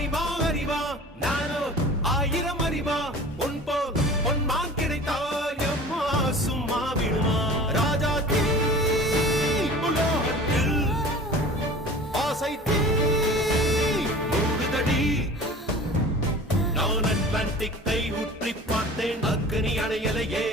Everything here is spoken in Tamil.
அறிவா அறிவா நானோ 1000 அறிவா உன் போல் பொன்மான் கிடைத்தால் எம்மா சும்மா விடுமா ராஜா தீ உலோகத்தில் ஆசை தீ மூடுதடி நான் அட்லாண்டிக்கை உற்றி பார்த்தேன் அக்னி அணையலையே